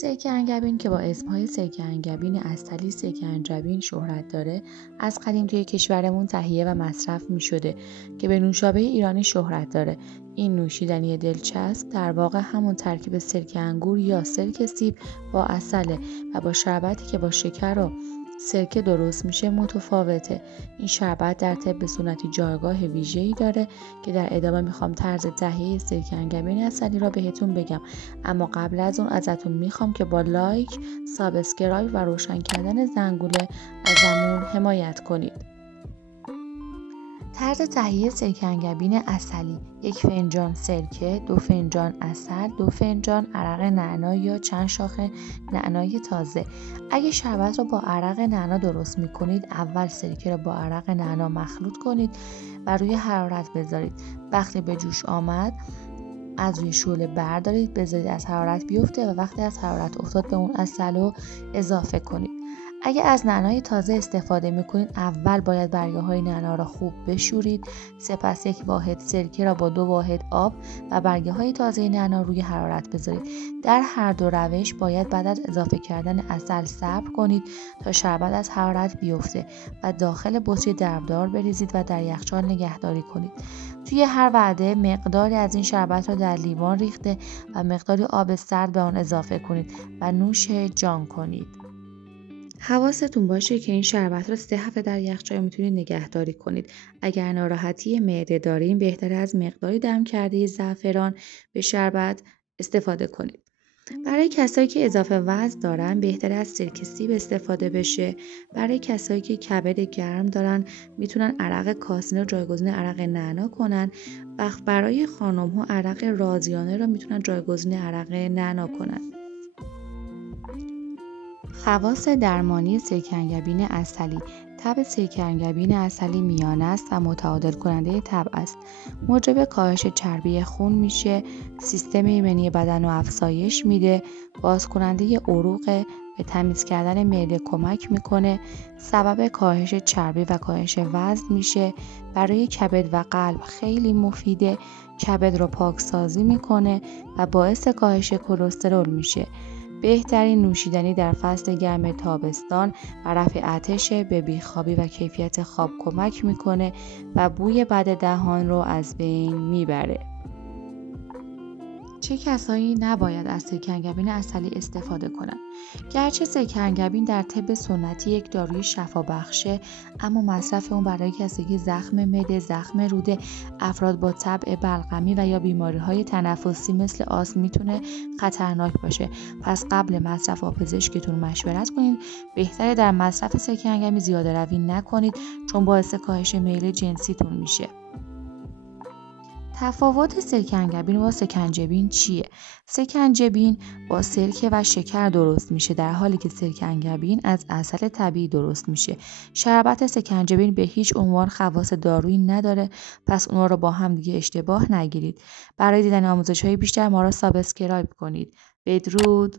سرکه انگبین که با اسمهای سرکه انگبین عسلی، سرکه انجبین شهرت داره، از قدیم توی کشورمون تهیه و مصرف می شده که به نوشابه ایرانی شهرت داره. این نوشیدنی دلچسب در واقع همون ترکیب سرکه انگور یا سرکه سیب با عسله و با شربتی که با شکر و سرکه درست میشه متفاوته. این شربت در طب سنتی جایگاه ویژه‌ای داره که در ادامه میخوام طرز تهیه سرکه انگبین عسلی را بهتون بگم، اما قبل از اون ازتون میخوام که با لایک، سابسکرایب و روشن کردن زنگوله ازمون حمایت کنید. طرز تهیه سرکه انگبین عسلی: 1 فنجان سرکه، 2 فنجان عسل، 2 فنجان عرق نعنا یا چند شاخه نعنای تازه. اگه شربت رو با عرق نعنا درست میکنید، اول سرکه رو با عرق نعنا مخلوط کنید و روی حرارت بذارید. وقتی به جوش آمد از روی شعله بردارید، بذارید از حرارت بیفته و وقتی از حرارت افتاد به اون عسل رو اضافه کنید. اگه از نعنای تازه استفاده میکنید، اول باید برگه های نعنا را خوب بشورید، سپس 1 واحد سرکه را با 2 واحد آب و برگه های تازه نعنا روی حرارت بذارید. در هر دو روش باید بعد از اضافه کردن عسل صبر کنید تا شربت از حرارت بیفته و داخل بطری دبدار بریزید و در یخچال نگهداری کنید. توی هر وعده مقداری از این شربت را در لیوان ریخته و مقداری آب سرد به آن اضافه کنید و نوش جان کنید. حواستون باشه که این شربت رو 3 هفته در یخچال میتونید نگهداری کنید. اگر ناراحتی معده دارین، بهتره از مقداری دم کرده زعفران به شربت استفاده کنید. برای کسایی که اضافه وزن دارن، بهتره از سرکه سیب استفاده بشه. برای کسایی که کبد گرم دارن، میتونن عرق کاسنی رو جایگزین عرق نعنا کنن. و برای خانم ها عرق رازیانه رو میتونن جایگزین عرق نعنا کنن. خواص درمانی سرکه انگبین عسلی: تب سرکه انگبین عسلی میانه است و متعادل کننده تب است. موجب کاهش چربی خون میشه، سیستم ایمنی بدن رو افزایش میده، باز کننده عروق، به تمیز کردن معده کمک میکنه، سبب کاهش چربی و کاهش وزن میشه، برای کبد و قلب خیلی مفیده، کبد رو پاکسازی میکنه و باعث کاهش کلسترول میشه. بهترین نوشیدنی در فصل گرم تابستان و رفع آتش، به بیخوابی و کیفیت خواب کمک میکنه و بوی بد دهان رو از بین میبره. چه کسایی نباید از سرکه انگبین عسلی استفاده کنند؟ گرچه سرکه انگبین در طب سنتی یک داروی شفابخشه، اما مصرف اون برای کسی که زخم معده، زخم روده، افراد با طبع بلغمی و یا بیماری‌های تنفسی مثل آسم میتونه خطرناک باشه. پس قبل مصرف با پزشکتون مشورت کنید. بهتره در مصرف سرکه انگبین زیاده روی نکنید، چون باعث کاهش میل جنسیتون میشه. تفاوت سرکه انگبین با سکنجبین چیه؟ سکنجبین با سرکه و شکر درست میشه، در حالی که سرکه انگبین از عسل طبیعی درست میشه. شربت سکنجبین به هیچ عنوان خواص دارویی نداره، پس اونا رو با هم دیگه اشتباه نگیرید. برای دیدن آموزش‌های بیشتر ما رو سابسکرایب کنید. بدرود.